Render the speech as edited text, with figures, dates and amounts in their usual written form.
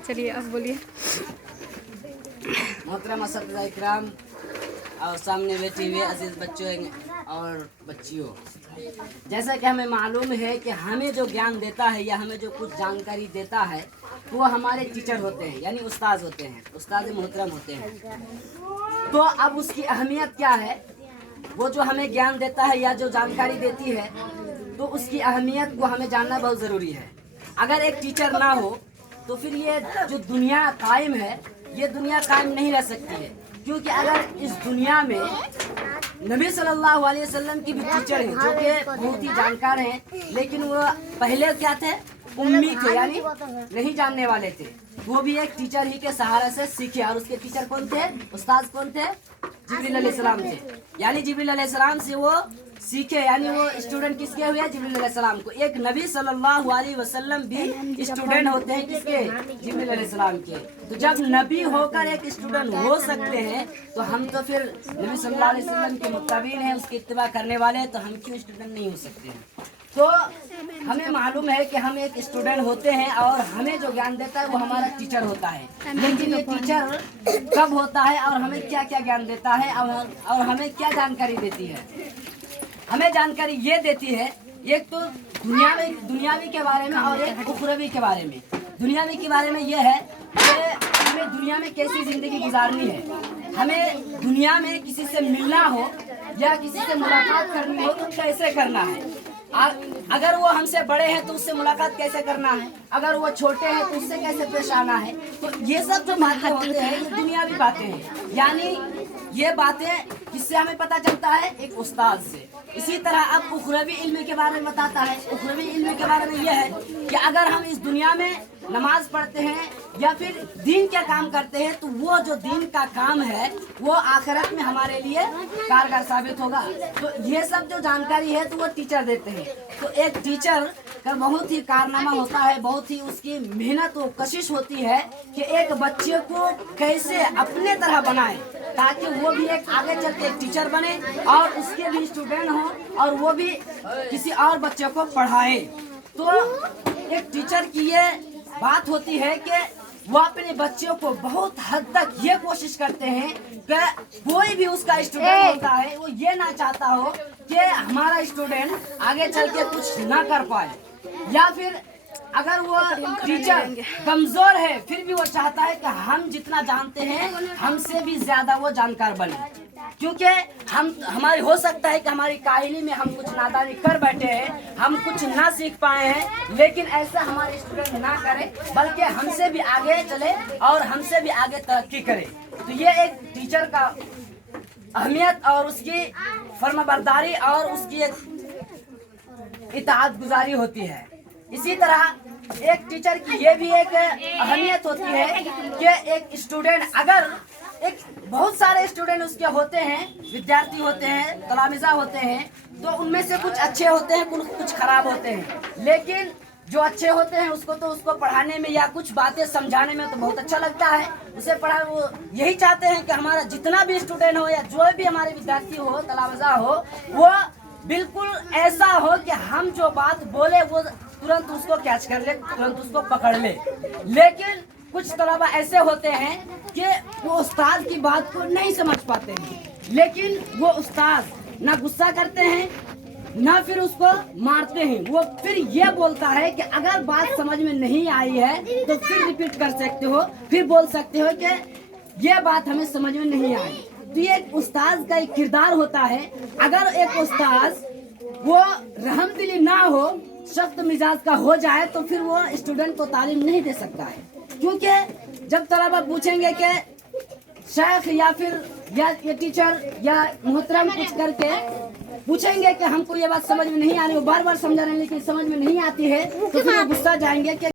चलिए अब बोलिए। मोहतरम असतिज़ा इकराम और सामने बैठे हुए अजीज़ बच्चों और बच्चियों, जैसा कि हमें मालूम है कि हमें जो ज्ञान देता है या हमें जो कुछ जानकारी देता है वो हमारे टीचर होते हैं, यानी उस्ताद होते हैं, उस्ताद मोहतरम होते हैं। तो अब उसकी अहमियत क्या है? वो जो हमें ज्ञान देता है या जो जानकारी देती है तो उसकी अहमियत को हमें जानना बहुत ज़रूरी है। अगर एक टीचर ना हो तो फिर ये जो दुनिया कायम है ये दुनिया कायम नहीं रह सकती है, क्योंकि अगर इस दुनिया में नबी सल्लल्लाहु अलैहि वसल्लम की भी टीचर हैं जो कि बहुत ही जानकार हैं, लेकिन वो पहले क्या थे? उम्मी थे, यानी नहीं जानने वाले थे। वो भी एक टीचर ही के सहारे से सीखे, और उसके टीचर कौन थे? उस्ताद कौन थे? जिब्रील अलैहिस्सलाम थे। यानी जिब्रील अलैहिस्सलाम से वो सीखे, यानी वो स्टूडेंट किसके हुए? जिब्रील अलैहिस्सलाम को। एक नबी सल्लल्लाहु अलैहि वसल्लम भी स्टूडेंट होते हैं किसके? जिब्रील अलैहिस्सलाम के। तो जब नबी होकर एक स्टूडेंट हो सकते हैं तो हम तो फिर नबी सल्लल्लाहु अलैहि वसल्लम के मुत्तबीन हैं, उसकी इत्तिबा करने वाले हैं, तो हम क्यों स्टूडेंट नहीं हो सकते हैं? तो हमें मालूम है कि हम एक स्टूडेंट होते हैं और हमें जो ज्ञान देता है वो हमारा टीचर होता है। लेकिन ये टीचर कब होता है और हमें क्या क्या ज्ञान देता है और हमें क्या जानकारी देती है? हमें जानकारी ये देती है, एक तो दुनियावी के बारे में और एक उखरवी के बारे में। दुनियावी के बारे में ये है कि हमें दुनिया में कैसी ज़िंदगी गुजारनी है, हमें दुनिया में किसी से मिलना हो या किसी से मुलाकात करनी हो तो कैसे करना है। अगर वो हमसे बड़े हैं तो उससे मुलाकात कैसे करना है, अगर वो छोटे हैं तो उससे कैसे पेश आना है। तो ये सब जो बातें होते हैं ये दुनियावी बातें हैं, यानी ये बातें किससे हमें पता चलता है? एक उस्ताद से। इसी तरह अब उखरवी इल्म के बारे में बताता है। उखरवी इल्म के बारे में यह है कि अगर हम इस दुनिया में नमाज पढ़ते हैं या फिर दीन का काम करते हैं तो वो जो दीन का काम है वो आखिरत में हमारे लिए कारगर साबित होगा। तो ये सब जो जानकारी है तो वो टीचर देते हैं। तो एक टीचर का बहुत ही कारनामा होता है, बहुत ही उसकी मेहनत और कोशिश होती है कि एक बच्चे को कैसे अपने तरह बनाए ताकि वो भी एक आगे चल के एक टीचर बने और उसके भी स्टूडेंट हों और वो भी किसी और बच्चे को पढ़ाए। तो एक टीचर की ये बात होती है कि वो अपने बच्चों को बहुत हद तक ये कोशिश करते हैं कि कोई भी उसका स्टूडेंट होता है वो ये ना चाहता हो कि हमारा स्टूडेंट आगे चल के कुछ ना कर पाए, या फिर अगर वो टीचर कमजोर है फिर भी वो चाहता है कि हम जितना जानते हैं हमसे भी ज्यादा वो जानकार बने, क्योंकि हमारी हो सकता है कि हमारी काहिली में हम कुछ नादानी कर बैठे हैं, हम कुछ ना सीख पाए हैं, लेकिन ऐसा हमारे स्टूडेंट ना करे बल्कि हमसे भी आगे चले और हमसे भी आगे तरक्की करे। तो ये एक टीचर का अहमियत और उसकी फर्माबरदारी और उसकी एक इताअत गुजारी होती है। इसी तरह एक टीचर की ये भी एक अहमियत होती है कि एक स्टूडेंट, अगर एक बहुत सारे स्टूडेंट उसके होते हैं, विद्यार्थी होते हैं, तलामिज़ा होते हैं, तो उनमें से कुछ अच्छे होते हैं, कुछ खराब होते हैं, लेकिन जो अच्छे होते हैं उसको पढ़ाने में या कुछ बातें समझाने में तो बहुत अच्छा लगता है, उसे पढ़ा। वो यही चाहते हैं कि हमारा जितना भी स्टूडेंट हो या जो भी हमारे विद्यार्थी हो, तलामिज़ा हो, वो बिल्कुल ऐसा हो कि हम जो बात बोले वो तुरंत उसको कैच कर ले, तुरंत उसको पकड़ ले। लेकिन कुछ तलबा ऐसे होते हैं कि वो उस्ताद की बात को नहीं समझ पाते हैं, लेकिन वो उस्ताद ना गुस्सा करते हैं ना फिर उसको मारते हैं। वो फिर ये बोलता है कि अगर बात समझ में नहीं आई है तो फिर रिपीट कर सकते हो, फिर बोल सकते हो कि ये बात हमें समझ में नहीं आई। तो ये एक उस्ताद का एक किरदार होता है। अगर एक उस्ताद वो रहमदिली ना हो, सख्त मिजाज का हो जाए तो फिर वो स्टूडेंट को तालीम नहीं दे सकता है, क्योंकि जब तलबा पूछेंगे कि शेख या फिर ये टीचर या मोहतरम कुछ करके पूछेंगे कि हमको ये बात समझ में नहीं आ रही, वो बार बार समझा रहे हैं लेकिन समझ में नहीं आती है, तो फिर वो गुस्सा जाएंगे कि